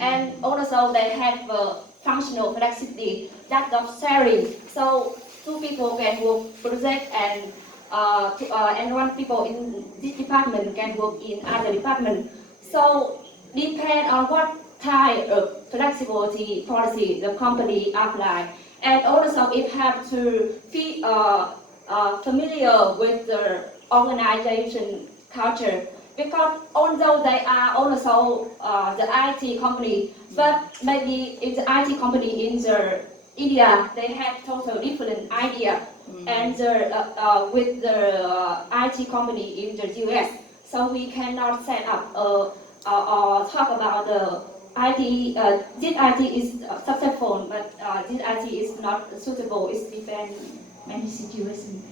and also they have functional flexibility, that of sharing. So two people can work project and one people in this department can work in other department. So depend on what type of flexibility policy the company apply, and also it have to be familiar with the organization culture, because although they are also the IT company, but maybe if the IT company in the India, they have total different idea, and with the IT company in the US. So we cannot set up or talk about the IT. This IT is successful, but this IT is not suitable. It depends many situations.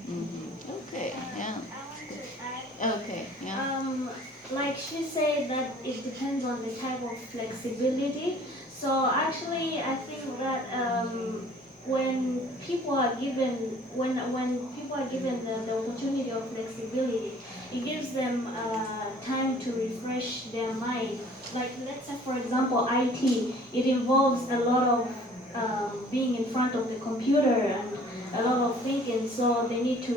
Okay, yeah. Okay, yeah. Like she said that it depends on the type of flexibility. So actually, I think that when people are given the opportunity of flexibility, it gives them time to refresh their mind. Like let's say for example IT, it involves a lot of being in front of the computer and a lot of thinking, so they need to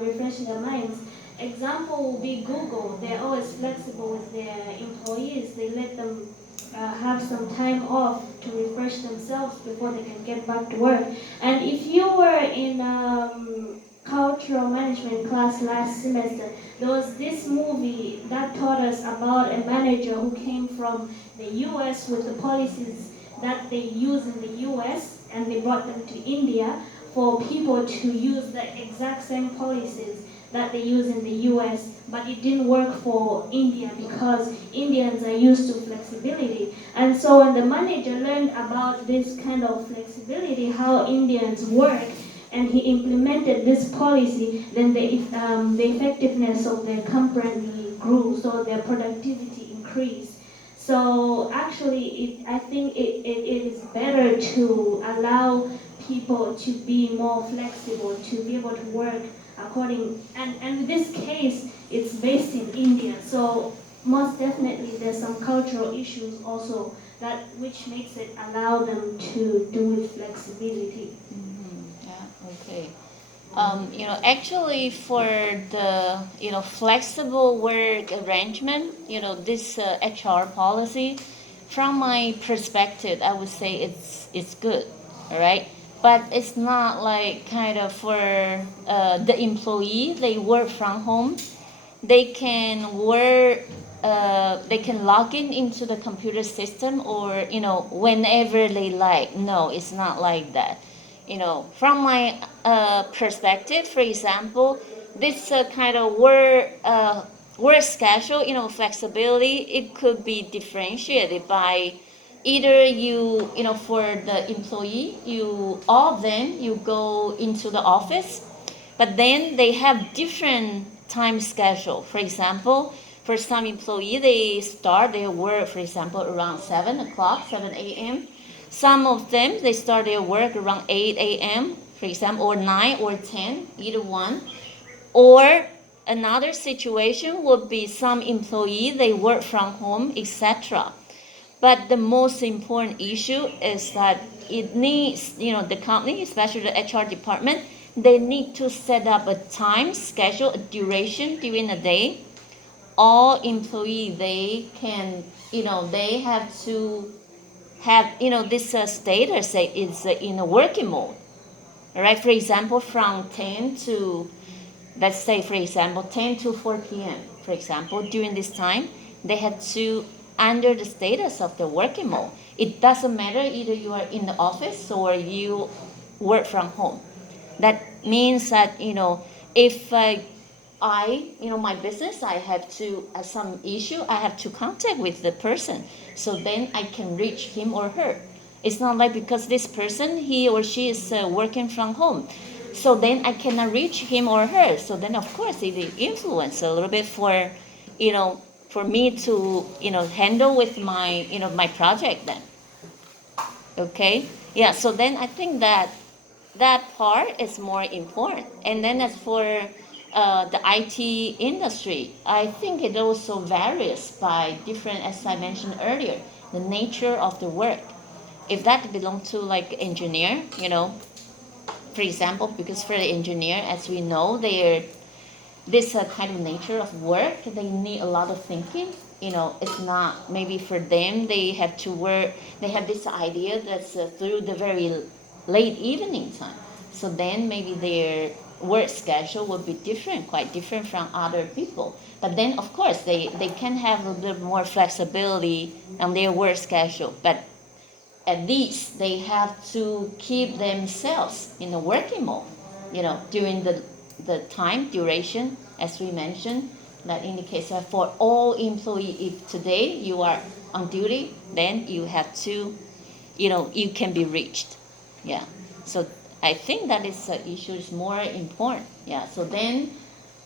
refresh their minds. Example will be Google. They're always flexible with their employees. They let them have some time off to refresh themselves before they can get back to work. And if you were in cultural management class last semester, there was this movie that taught us about a manager who came from the US with the policies that they use in the US, and they brought them to India for people to use the exact same policies that they use in the US, but it didn't work for India because Indians are used to flexibility. And so when the manager learned about this kind of flexibility, how Indians work, and he implemented this policy, then the effectiveness of the company grew, so their productivity increased. So actually, I think it is better to allow people to be more flexible, to be able to work according, and in this case, it's based in India. So most definitely there's some cultural issues also that which makes it allow them to do with flexibility. Yeah, okay. Actually, for the flexible work arrangement, this HR policy, from my perspective, I would say it's good, all right. But it's not like kind of for the employee. They work from home. They can work. They can log in into the computer system, or whenever they like. No, it's not like that. From my perspective, for example, this kind of work schedule, flexibility, it could be differentiated by either for the employee, all of them, you go into the office, but then they have different time schedule. For example, for some employee, they start their work, for example, around 7 o'clock, 7 a.m. Some of them, they start their work around 8 a.m., for example, or 9 or 10, either one. Or another situation would be some employee, they work from home, etc. But the most important issue is that it needs, the company, especially the HR department, they need to set up a time schedule, a duration during the day. All employees, they can, they have to have, this status say it's in a working mode. All right, for example, from 10 to, let's say, for example, 10 to 4 p.m., for example, during this time, they have to under the status of the working mode. It doesn't matter either you are in the office or you work from home. That means that, if my business, I have to, some issue, I have to contact with the person. So then I can reach him or her. It's not like because this person, he or she is working from home. So then I cannot reach him or her. So then, of course, it influence a little bit for, for me to, handle with my, my project then. Okay? Yeah, so then I think that part is more important. And then as for the IT industry, I think it also varies by different, as I mentioned earlier, the nature of the work. If that belongs to like engineer, for example, because for the engineer, as we know, this kind of nature of work, they need a lot of thinking. It's not maybe for them, they have to work, they have this idea that's through the very late evening time. So then maybe their work schedule would be different, quite different from other people. But then, of course, they can have a little bit more flexibility on their work schedule. But at least they have to keep themselves in a working mode, during the time duration, as we mentioned, that indicates that for all employee, if today you are on duty, then you have to, you can be reached. Yeah. So I think that is issue is more important. Yeah. So then,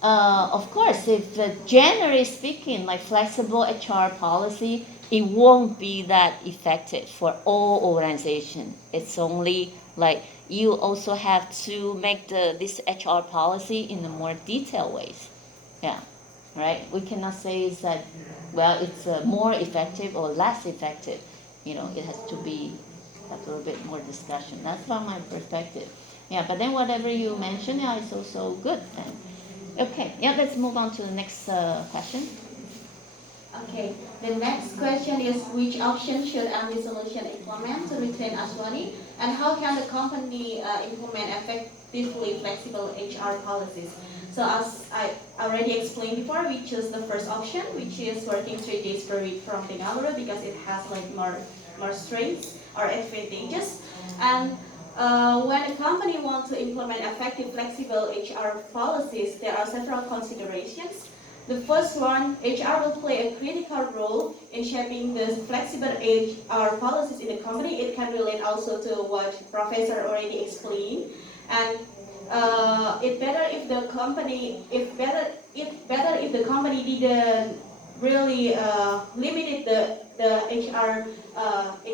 of course, if generally speaking, like flexible HR policy, it won't be that effective for all organizations. It's only like you also have to make this HR policy in a more detailed ways. Yeah, right. We cannot say is that it's more effective or less effective. It has to be a little bit more discussion. That's from my perspective. Yeah, but then whatever you mentioned, yeah, is also good. Okay, yeah, let's move on to the next question. Okay, the next question is which option should MD Solution implement to retain Ashwani, and how can the company implement effectively flexible HR policies? So as I already explained before, we choose the first option, which is working 3 days per week from Bengaluru because it has like more strengths or advantages. And when a company wants to implement effective flexible HR policies, there are several considerations. The first one, HR will play a critical role in shaping the flexible HR policies in the company. It can relate also to what Professor already explained. And it better if the company, if the company didn't really limited the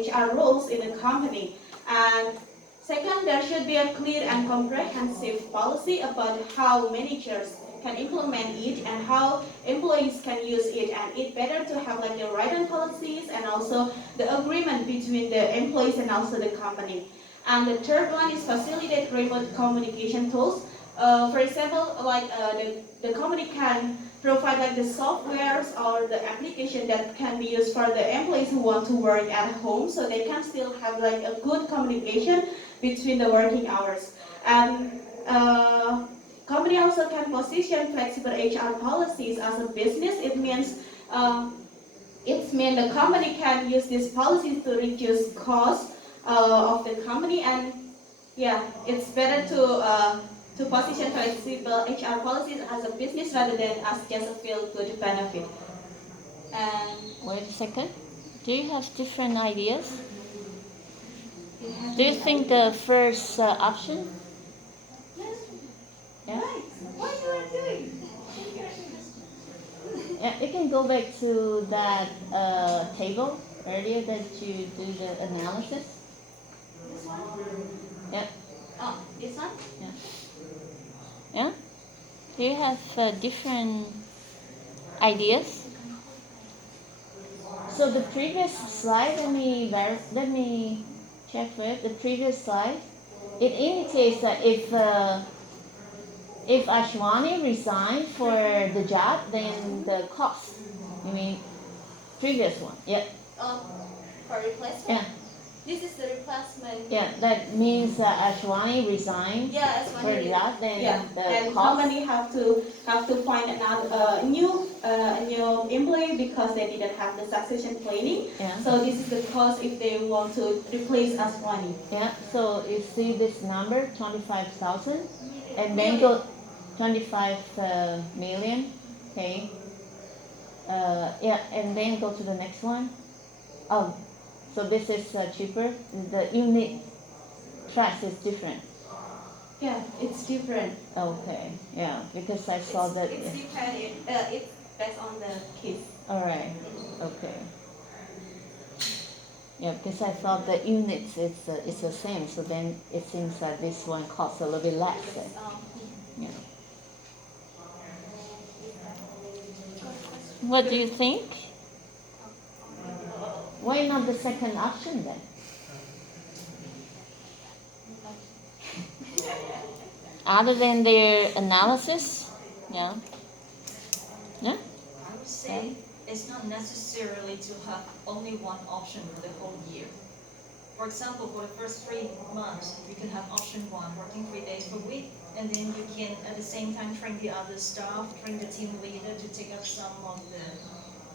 HR rules in the company. And second, there should be a clear and comprehensive policy about how managers can implement it and how employees can use it, and it better to have like the written policies and also the agreement between the employees and also the company. And the third one is facilitate remote communication tools. For example, like the company can provide like the softwares or the application that can be used for the employees who want to work at home, so they can still have like a good communication between the working hours. And company also can position flexible HR policies as a business. It means the company can use these policies to reduce costs of the company, and yeah, it's better to position flexible HR policies as a business rather than as just a feel-good benefit. And wait a second. Do you have different ideas? Do you think the first option? yes, Yeah. right. What you are doing? Yeah, you can go back to that table earlier that you do the analysis. This one? Yeah. Oh, this one? Yeah. Yeah. Do you have different ideas? So the previous slide, let me check for it. The previous slide, it indicates that if Ashwani resigned for the job, then the cost. You mean previous one? Yeah. For replacement? Yeah. This is the replacement. Yeah. That means Ashwani resigned Yeah, as for the job, then yeah, the and cost. company have to find another new employee because they didn't have the succession planning. Yeah. So this is the cost if they want to replace Aswani. Yeah. So you see this number 25,000, and then Million. go 25 million. Okay. Yeah, and then go to the next one. Oh, so this is cheaper. The unit price is different. Yeah, it's different. Okay, yeah, because I saw that. It's dependent. It's based on the case. All right. Okay. Yeah, because I thought the units it's the same, so then it seems that this one costs a little bit less. Yeah. What do you think? Why not the second option then? Other than their analysis, yeah. Yeah? I would say it's not necessarily to have only one option for the whole year. For example, for the first 3 months, you can have option one, working 3 days per week, and then you can at the same time train the other staff, train the team leader to take up some of the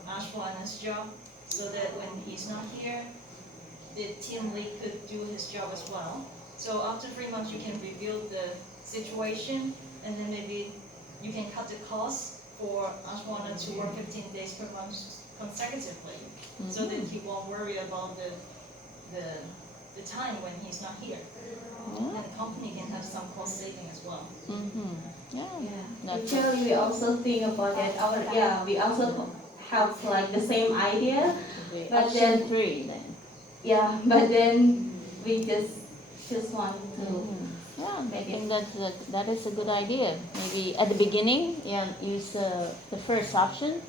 Ashwana's job, so that when he's not here, the team lead could do his job as well. So after 3 months, you can review the situation, and then maybe you can cut the cost for Ashwana to work 15 days per month consecutively, so that he won't worry about the time when he's not here. And the company can have some cost saving as well. Yeah. That's Actually, we also think about that. We also have like the same idea, okay. but Option then 3 then. but then we just want to. Yeah, I think that is a good idea. Maybe at the beginning, use the first option,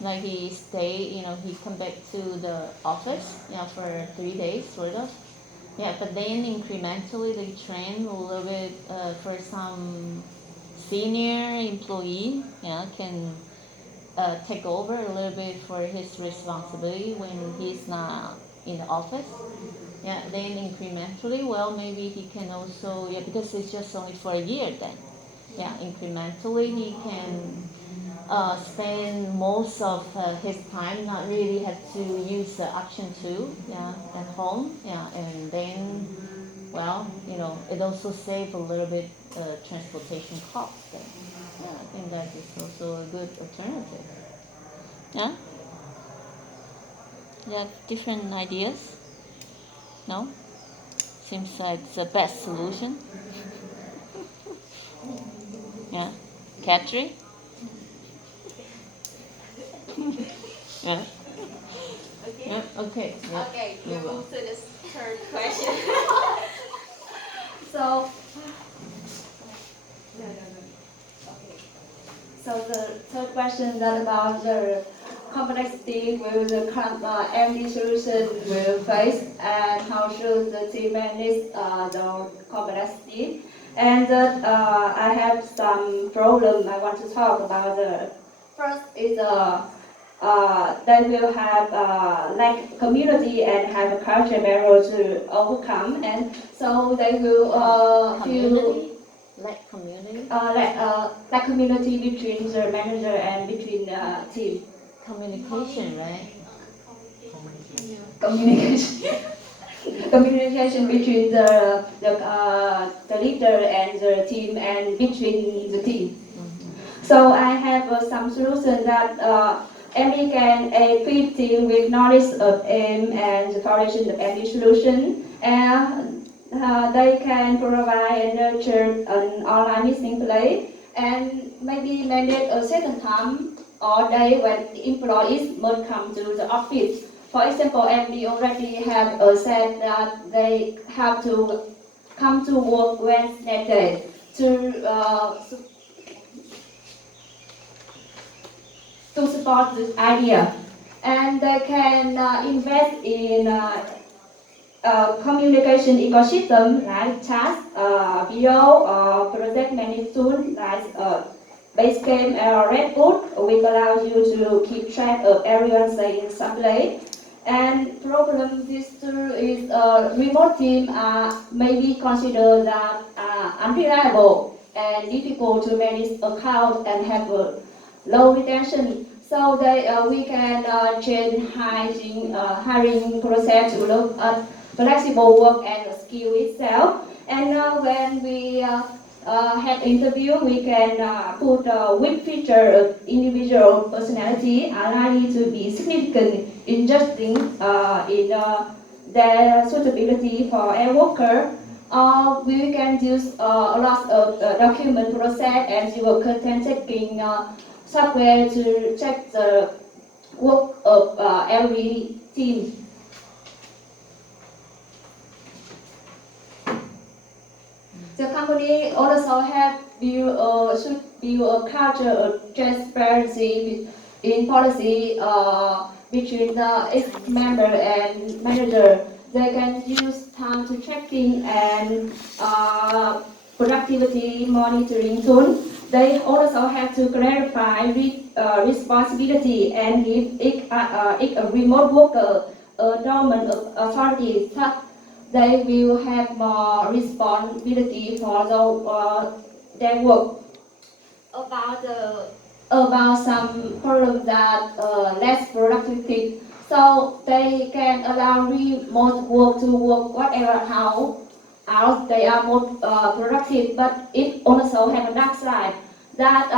like he he come back to the office, for 3 days, sort of. Yeah, but then incrementally they train a little bit for some senior employee, can take over a little bit for his responsibility when he's not in the office. Yeah, then incrementally, well, maybe he can also, because it's just only for a year then. Yeah, incrementally he can spend most of his time, not really have to use the option 2, at home. Yeah, and then, well, it also save a little bit transportation cost then. Yeah, I think that is also a good alternative. Yeah? You have different ideas? No? Seems like the best solution. Yeah. Katri? Yeah. Okay. Yeah. Okay. Yeah. Okay, we Move on. move to the third question. So, so the third question is about the complexity will the MD solution will face, and how should the team manage the complexity. And I have some problem I want to talk about. The first is they will have like community and have a culture barrier to overcome, and so they will feel Community? Like community? like community between the manager and between the team. Communication, right? Communication. Communication between the leader and the team and between the team. So I have some solution that MD can equip team with knowledge of aim and the foundation of MD solution, and they can provide and nurture an online meeting play, and maybe mandate a certain time or day when the employees must come to the office. For example, MD already have said that they have to come to work Wednesday to support this idea, and they can invest in communication ecosystem like chat, video, project management tool like Basecamp or Redwood, which allows you to keep track of everyone saying something. And problem this tool is remote team may be considered that unreliable and difficult to manage account and have a low retention. So we can change hiring process to look at flexible work and skill itself. And when we have interview, we can put which feature of individual personality are likely to be significant in judging in their suitability for a worker. We can use a lot of document process and zero content checking software to check the work of every team. The company also should build a culture of transparency in policy, between its member and manager. They can use time to tracking and productivity monitoring tool. They also have to clarify responsibility and give it a remote worker a government authority. Thus, they will have more responsibility for their work. About some problems that less productive, so they can allow remote work to work whatever how hours they are more productive, but it also have a dark side that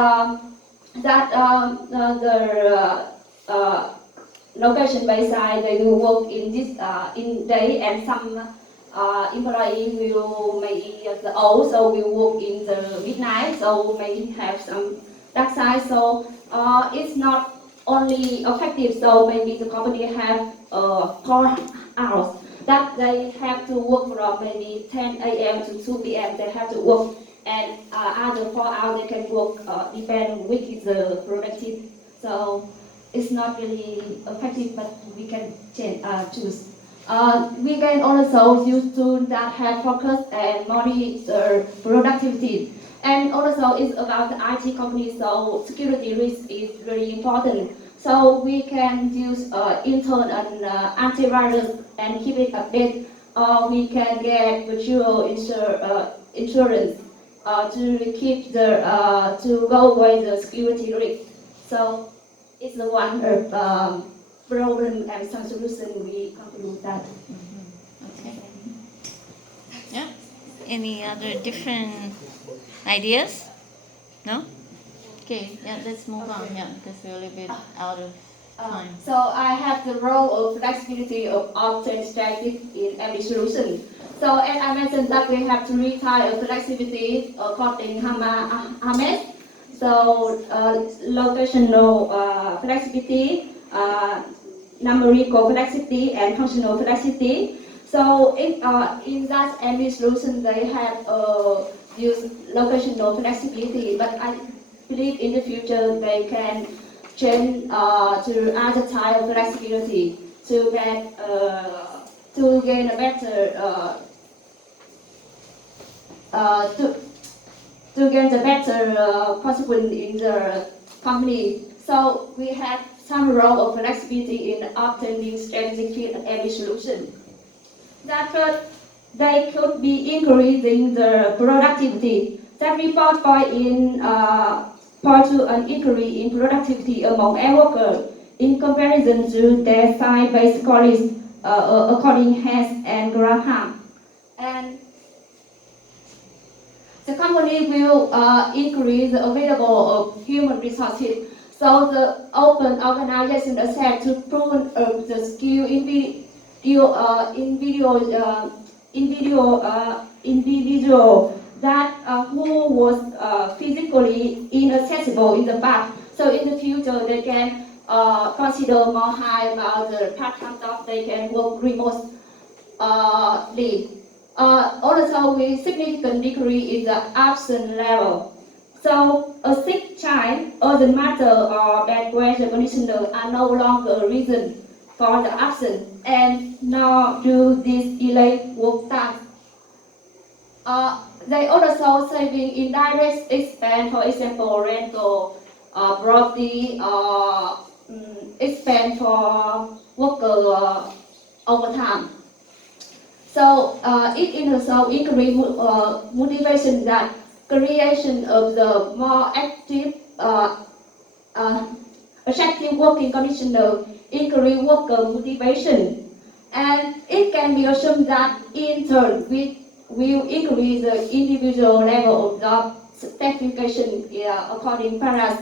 the location based side they will work in this in day, and some employee will maybe also will work in the midnight, so may have some dark side. So it's not only effective, so maybe the company have 4 hours that they have to work from maybe 10 a.m. to 2 p.m. They have to work, and other 4 hours they can work depend which is the productive. So it's not really effective, but we can choose. We can also use tools that have focus and monitor productivity. And also it's about the IT company, so security risk is really important. So we can use intern and antivirus and keep it updated. Or we can get virtual insurance to keep to go away the security risk. So it's the one of problem and some solution we conclude that. Okay. Yeah. Any other different ideas? No? Okay, yeah, let's move on. Yeah, because we're a little bit out of time. So I have the role of flexibility of option strategy in every solution. So as I mentioned that we have to retire flexibility according Hamed. So locational flexibility, numerical flexibility, and functional flexibility. So in that every solution they have use locational flexibility, but I believe in the future they can change to other type of flexibility to get to gain a better to gain the better possible in the company. So we have some role of flexibility in obtaining strategic fit and every solution. That first, they could be increasing the productivity. That report point to an increase in productivity among air workers in comparison to their site-based colleagues, according Hess and Graham. And the company will increase the available of human resources. So the open organization is set to prove the skill individual that who was physically inaccessible in the past. So in the future they can consider more high about the part-time job. They can work remotely. Also, we significant decrease in the absence level. So a sick child or the matter or bad weather conditions are no longer a reason for the absence, and nor do these delay work tasks. They also saving indirect expense, for example, rental, property, expense for worker overtime. So it also increase motivation that creation of the more active, attractive working conditions increase worker motivation, and it can be assumed that in turn will increase the individual level of job satisfaction according Paras,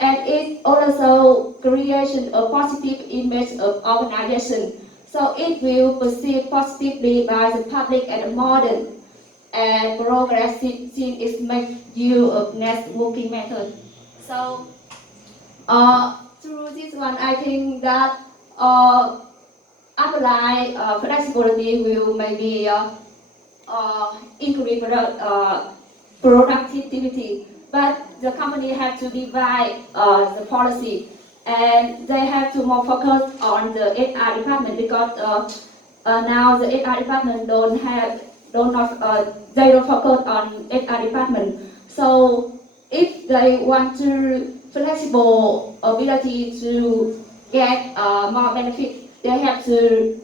and it also creation a positive image of organization. So it will perceive positively by the public and modern and progressive since it makes use of next working method. So through this one, I think that apply flexibility will maybe increase productivity, but the company have to divide the policy. and they have to more focus on the HR department because now the HR department they don't focus on HR department. So if they want to flexible ability to get more benefit, they have to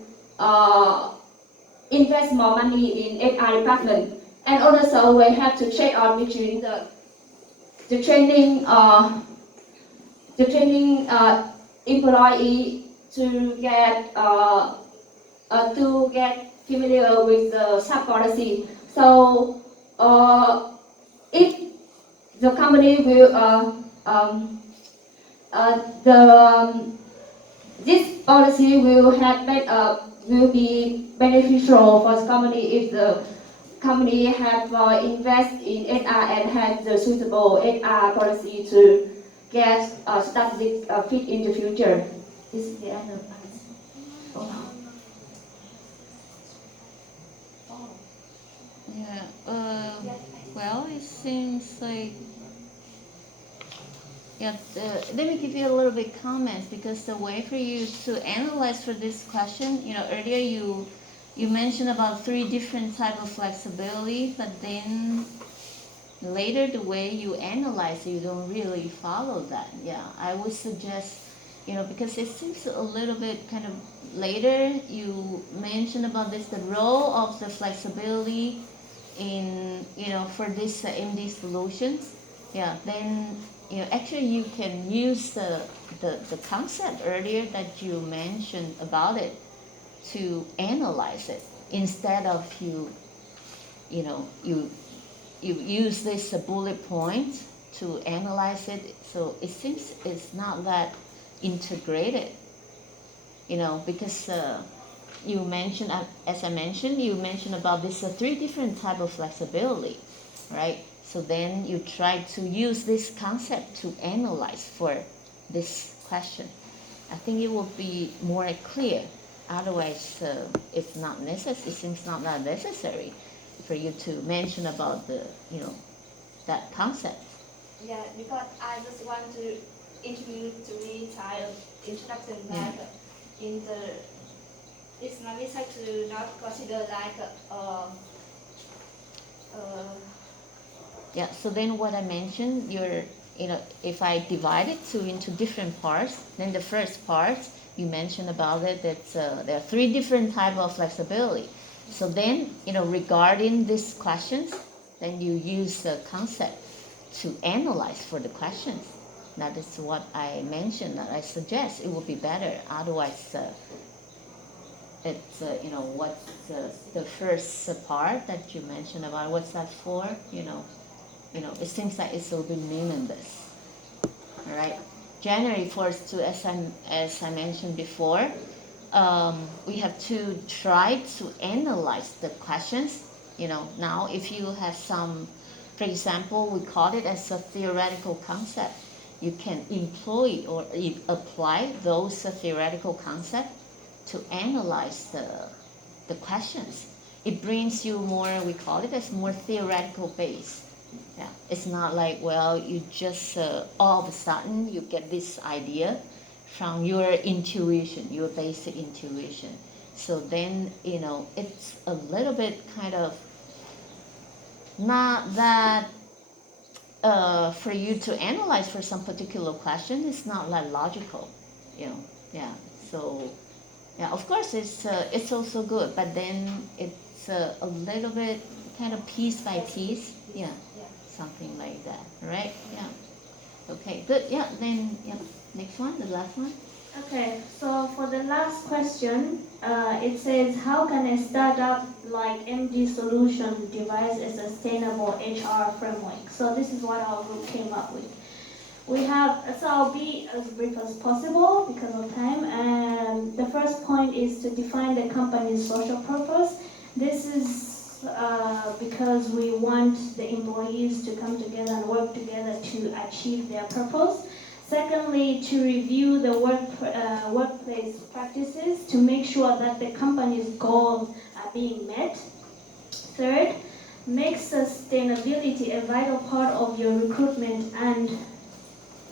invest more money in HR department. And also we have to check on between the training employee to get familiar with the sub policy. So if the company will this policy will be beneficial for the company if the company have invest in HR and have the suitable HR policy to get statistic fit in the future. This is the end of my Yeah. Well, it seems like. Yeah, let me give you a little bit comments because the way for you to analyze for this question, earlier you mentioned about 3 different type of flexibility, but then later the way you analyze, you don't really follow that. Yeah, I would suggest, because it seems a little bit kind of later you mentioned about this, the role of the flexibility in, for this MD solutions. Yeah, then actually you can use the concept earlier that you mentioned about it to analyze it instead of you know you use this bullet point to analyze it. So it seems it's not that integrated, because you mentioned, as I mentioned, you mentioned about this 3 different type of flexibility, right? So then you try to use this concept to analyze for this question. I think it will be more clear. Otherwise, it's not necessary. It seems not that necessary for you to mention about that concept. Yeah, because I just want to introduce to me child introduction Yeah. like in the it's not necessary to not consider like Yeah, so then what I mentioned, if I divide it into different parts, then the first part you mentioned about it, that there are 3 different type of flexibility. So then, regarding these questions, then you use the concept to analyze for the questions. That is what I mentioned, that I suggest it would be better. Otherwise, it's, what's the first part that you mentioned about, what's that for, it seems like it's a little bit meaningless. All right. January 4th, as I mentioned before, we have to try to analyze the questions. Now if you have some, for example, we call it as a theoretical concept. You can employ or apply those theoretical concepts to analyze the questions. It brings you more, we call it as more theoretical base. Yeah, it's not like, well, you just all of a sudden you get this idea from your intuition, your basic intuition. So then, it's a little bit kind of not that for you to analyze for some particular question, it's not that logical, yeah. So, yeah, of course it's also good, but then it's a little bit kind of piece by piece, yeah. Something like that, right? Yeah. Okay, good. Yeah, then, yeah. Next one, the last one. Okay, so for the last question, it says, how can a startup like MD Solution devise a sustainable HR framework? So this is what our group came up with. So I'll be as brief as possible because of time. And the first point is to define the company's social purpose. This is because we want the employees to come together and work together to achieve their purpose. Secondly, to review the workplace practices to make sure that the company's goals are being met. Third, make sustainability a vital part of your recruitment and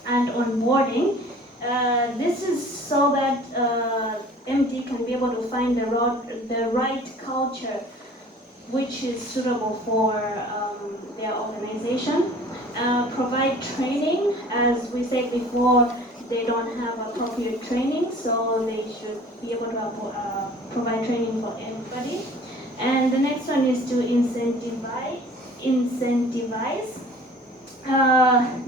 onboarding. This is so that MD can be able to find the right culture which is suitable for their organization. Provide training, as we said before, they don't have appropriate training, so they should be able to provide training for everybody. And the next one is to incentivize.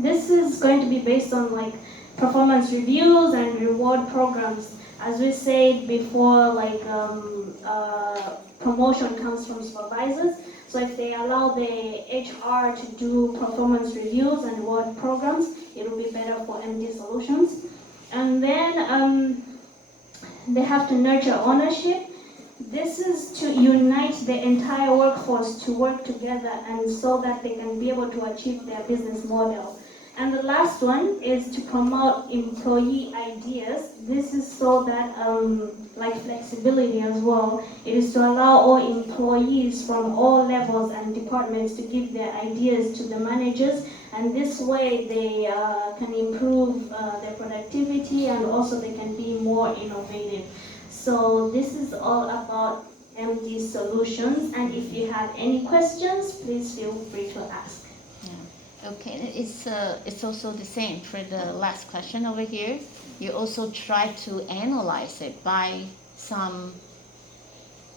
This is going to be based on like performance reviews and reward programs. As we said before, like promotion comes from supervisors. So if they allow the HR to do performance reviews and reward programs, it will be better for MD solutions. And then they have to nurture ownership. This is to unite the entire workforce to work together and so that they can be able to achieve their business model. And the last one is to promote employee ideas. This is so that, like flexibility as well, it is to allow all employees from all levels and departments to give their ideas to the managers, and this way they can improve their productivity and also they can be more innovative. So this is all about MD solutions, and if you have any questions, please feel free to ask. Okay, it's also the same for the last question over here. You also try to analyze it by some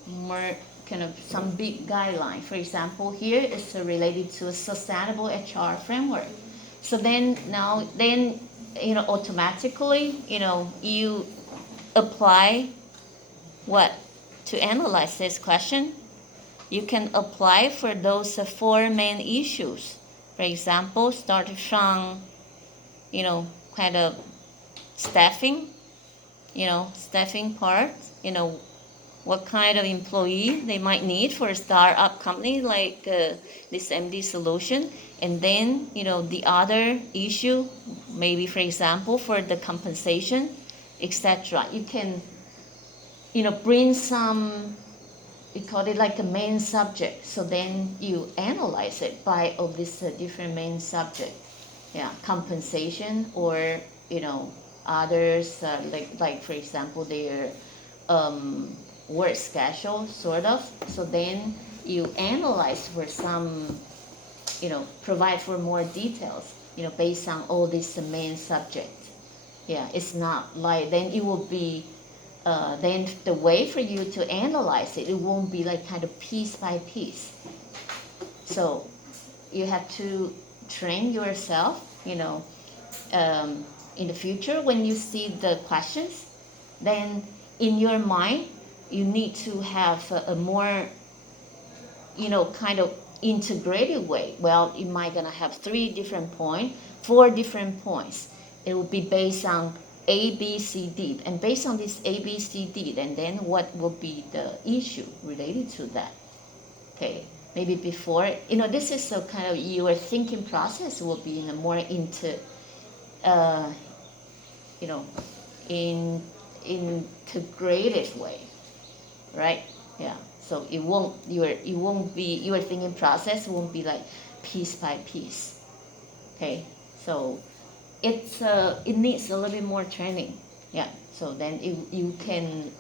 more kind of some big guideline. For example, here it's related to a sustainable HR framework. So then automatically you apply what to analyze this question. You can apply for those four main issues. For example, starting from, kind of staffing, staffing part, what kind of employee they might need for a startup company like this MD solution. And then, the other issue, maybe for example, for the compensation, etc. You can, bring some, we call it like a main subject. So then you analyze it by all these different main subject. Yeah, compensation or others like for example their work schedule sort of. So then you analyze for some, provide for more details, based on all these main subjects. Yeah, it's not like then it will be. Then the way for you to analyze it, it won't be like kind of piece by piece. So you have to train yourself, in the future when you see the questions, then in your mind, you need to have a more, kind of integrated way. Well, you might gonna have 3 different points, 4 different points. It will be based on A, B, C, D. And based on this A, B, C, D, and then what will be the issue related to that? Okay, maybe before, this is a kind of your thinking process will be in a more integrated way, right? Yeah. So your thinking process won't be like piece by piece. Okay, so it needs a little bit more training. Yeah, so then you can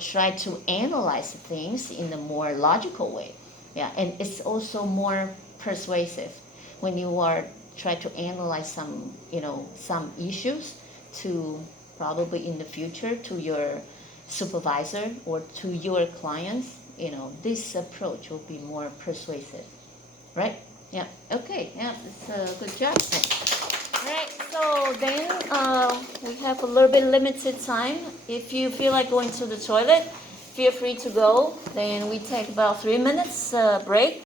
try to analyze things in a more logical way. Yeah, and it's also more persuasive when you are try to analyze some issues to probably in the future to your supervisor or to your clients. This approach will be more persuasive, right? Yeah. Okay. Yeah, it's a good job. Alright, so then we have a little bit limited time. If you feel like going to the toilet, feel free to go. Then we take about 3 minutes break.